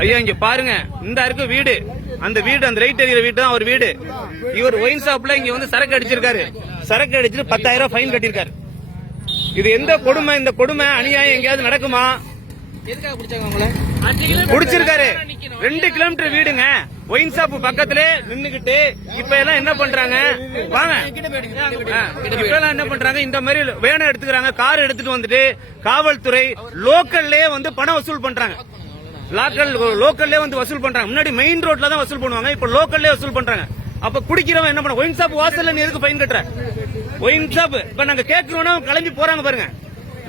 ஐயா இங்க பாருங்க. இந்த இருக்கு வீடு. அந்த வீடு அந்த ரைட் எறிகிற வீடு தான் அவர் வீடு. இவர் ஒயின் ஷாப்ல இங்க வந்து சரக்கு அடிச்சிருக்காரு. சரக்கு அடிச்சுட்டு பத்தாயிரம் ரூபாய் ஃபைன் கட்டியிருக்காரு. இது எந்த கொடுமை? இந்த கொடுமை அநியாயம் எங்கேயாவது நடக்குமா? புடிச்சிருக்காரு. ரெண்டு கிலோமீட்டர் வீடுங்க. ஒயின் ஷாப் பக்கத்திலே நின்னுகிட்டு இப்ப எல்லாம் என்ன பண்றாங்க? வாங்க. இப்ப எல்லாம் என்ன பண்றாங்க? இந்த மாதிரி வேனை எடுத்துக்கிறாங்க. கார் எடுத்துட்டு வந்துட்டு காவல்துறை லோக்கல்லே வந்து பணம் வசூல் பண்றாங்க. லாக்கல் லோக்கல்லே வந்து வசூல் பண்றாங்க. முன்னாடி மெயின் ரோட்ல தான் வசூல் பண்ணுவாங்க இப்ப லோக்கல்லே வசூல் பண்றாங்க. அப்ப குடிக்கிறவன் என்ன பண்ண ஒயின் ஷாப் வாசல்ல நீ எதுக்கு ஃபைன் கட்டுற? ஒயின் ஷாப் இப்ப நாங்க கேக்குறோம்னா அவங்க கிளம்பி போறாங்க பாருங்க.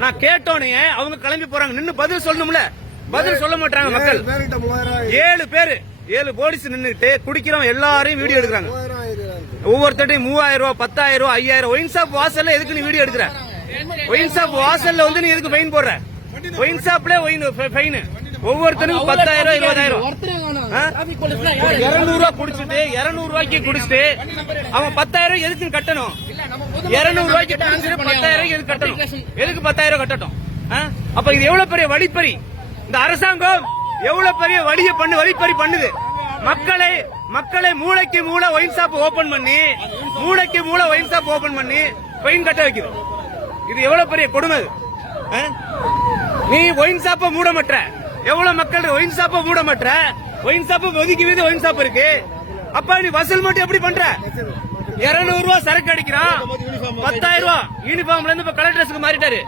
நான் கேட்டோன்னே அவங்க கிளம்பி போறாங்க. நின்னு பதில் சொல்லணும்ல. பதில் சொல்ல மாட்டாங்க மக்கள். ஏழு பேரு. ஏழு போலீஸ் நின்னுட்டு குடிக்கிறவங்க எல்லாரையும் வீடியோ எடுக்கிறாங்க. ஒவ்வொருத்தட்டையும் மூவாயிரம் ரூபாய் பத்தாயிரம் ரூபாய் ஐயாயிரம் ஒயின் ஷாப் வாசல்ல எதுக்கு நீ வீடியோ எடுக்கிற? ஒயின் ஷாப் வாசல்ல வந்து நீ எதுக்கு ஃபைன் போடுற? ஒயின் ஷாப்ல ஒயின் ஃபைன் ஒவ்வொருத்தனுக்கும் பத்தாயிரம் இருபதாயிரம். இருநூறு ரூபாய் குடிச்சிட்டு இருநூறு ரூபாய்க்கு குடிச்சிட்டு அவன் பத்தாயிரம் எதுக்கு கட்டணும்? இருநூறு ரூபாய்க்கு குடிச்சிட்டு பத்தாயிரம் எதுக்கு கட்டணும்? எதுக்கு பத்தாயிரம் கட்டட்டும்? அப்ப இது எவ்வளவு பெரிய வழிப்பறி? இந்த அரசாங்கம் எவ்வளவு பெரிய வழிய பண்ணு வழிப்பறி பண்ணுது? மக்களை மக்களை மூளைக்கு மூளை ஒயின் ஷாப் ஓபன் பண்ணி மூளைக்கு மூளை ஒயின் ஷாப் ஓபன் பண்ணி ஃபைன் கட்ட வைக்குது. இது எவ்வளவு பெரிய கொடுமை? நீ ஒயின் ஷாப்ப மூட மாட்ட எவ்வளவு மக்கள் ஒயின் ஷாப்ப மூட மாட்ட ஒயின் ஷாப் ஒதுக்கி வீத ஒயின் ஷாப் இருக்கு. அப்ப நீ வசூல் மட்டும் எப்படி பண்ற? இருநூறு ரூபா சரக்கு அடிக்கிறான். பத்தாயிரம் ரூபா. யூனிஃபார்ம்ல இருந்து இப்ப கலர் மாறிட்டாரு.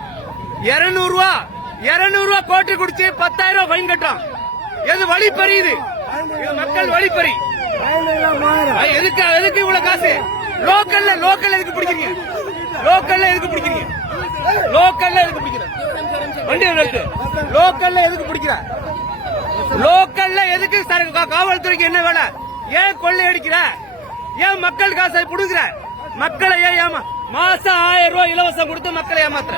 இருநூறு ரூபா. இருநூறு ரூபா கோட்டு குடிச்சு பத்தாயிரம் ரூபா ஃபைன் கட்டுறான். எது வழி பறியுது? மக்கள் வழி பறி. எதுக்கு எதுக்கு இவ்வளவு காசு? லோக்கல்ல லோக்கல்ல எதுக்கு பிடிக்கிறீங்க? லோக்கல்ல எதுக்கு பிடிக்கிறீங்க? லோக்கல்ல எதுக்கு பிடிக்கிறீங்க? வண்டி நிறுத்து. லோக்கல்ல எதுக்கு பிடிக்கிற? லோக்கல்ல எதுக்கு காவல்துறைக்கு என்ன வேலை? ஏன் கொள்ளை அடிக்கிற? ஏன் மக்கள் காசை புடுங்குற? மக்களை ஏன் ஏமா மாசம் ஆயிரம் ரூபாய் இலவசம் கொடுத்து மக்களை ஏமாத்துற?